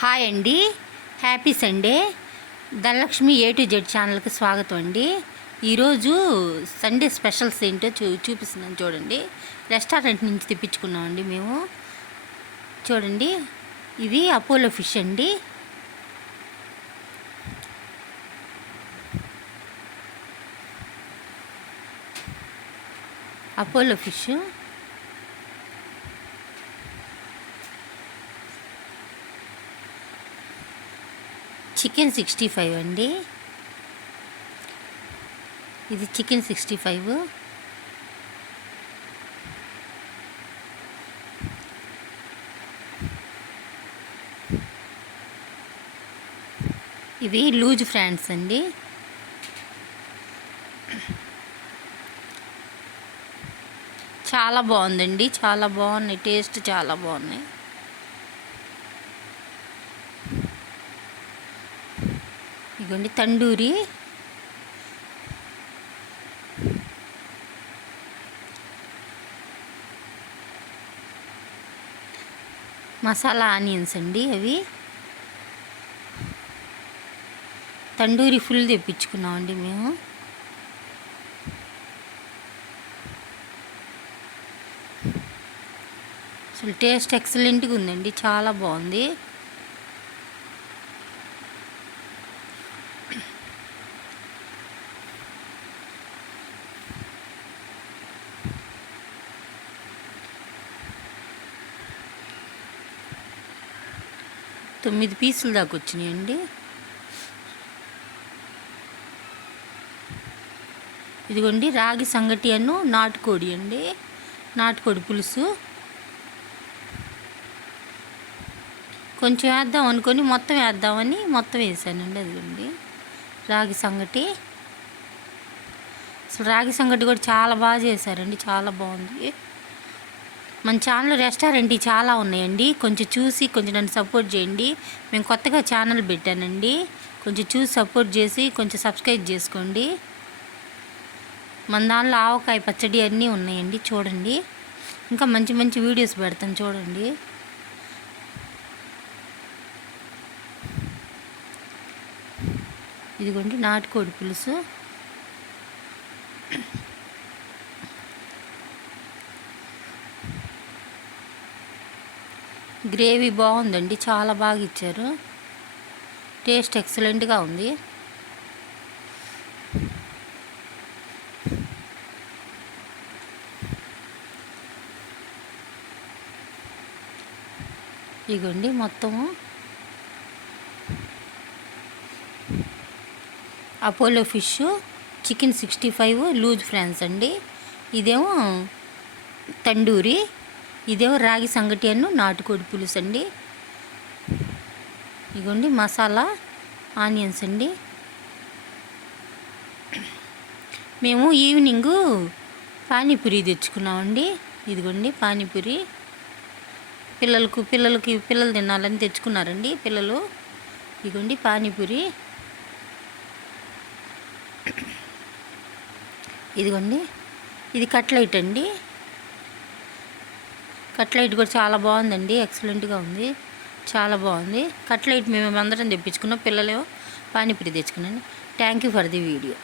Hi అండి. Happy Sunday. Dhanalakshmi A to Z ఛానల్కి స్వాగతం అండి. ఈరోజు సండే స్పెషల్స్ ఏంటో చూ చూపిస్తున్నాను చూడండి. రెస్టారెంట్ నుంచి తెప్పించుకున్నామండి మేము. చూడండి ఇది అపోలో ఫిష్ అండి. Apollo fish. Chicken sixty five అండి. ఇది చికెన్ సిక్స్టీ ఫైవ్. ఇవి లూజ్ ఫ్రాన్స్ అండి. చాలా బాగుందండి చాలా బాగున్నాయి టేస్ట్ చాలా బాగున్నాయి. ఇగోండి తండూరి. మసాలా ఆనియన్స్ అండి అవి. తండూరి ఫుల్ తెప్పించుకున్నామండి మేము. అసలు టేస్ట్ ఎక్సలెంట్గా ఉందండి చాలా బాగుంది. తొమ్మిది పీసులు దాకా వచ్చినాయండి. ఇదిగోండి రాగి సంగటి అను నాటుకోడి అండి. నాటుకోడి పులుసు. కొంచెం వేద్దాం అనుకొని మొత్తం వేద్దామని మొత్తం వేసానండి అదిగోండి. రాగి సంగటి. అసలు రాగి సంగటి కూడా చాలా బాగా చేశారండి చాలా బాగుంది. మన ఛానల్ రెస్టారెంట్ చాలా ఉన్నాయండి. కొంచెం చూసి కొంచెం నన్ను సపోర్ట్ చేయండి. మేము కొత్తగా ఛానల్ పెట్టానండి. కొంచెం చూసి సపోర్ట్ చేసి కొంచెం సబ్స్క్రైబ్ చేసుకోండి. మన దానిలో ఆవకాయ పచ్చడి అన్నీ ఉన్నాయండి. చూడండి. ఇంకా మంచి మంచి వీడియోస్ పెడతాను చూడండి. ఇదిగోండి నాటుకోడి పులుసు. గ్రేవీ బాగుందండి చాలా బాగా ఇచ్చారు. టేస్ట్ ఎక్సలెంట్గా ఉంది. ఇగోండి మొత్తము. Apollo fish chicken sixty five loose prawns అండి. ఇదేమో తండూరి. ఇదేమో రాగి సంగటి అన్ను నాటుకోడి పులుసు అండి. ఇగోండి మసాలా ఆనియన్స్ అండి. మేము ఈవినింగు పానీపూరి తెచ్చుకున్నామండి. ఇదిగోండి పానీపూరి. పిల్లలకు పిల్లలకి పిల్లలు తినాలని తెచ్చుకున్నారండి పిల్లలు. ఇదిగోండి పానీపూరి. ఇదిగోండి. ఇది కట్లైట్ అండి. కట్లైట్ కూడా చాలా బాగుందండి. ఎక్సలెంట్గా ఉంది. చాలా బాగుంది. కట్లైట్ మేము అందరం తెప్పించుకున్నాం. పిల్లలేమో పానీపూరి తెచ్చుకున్నాను thank you for the video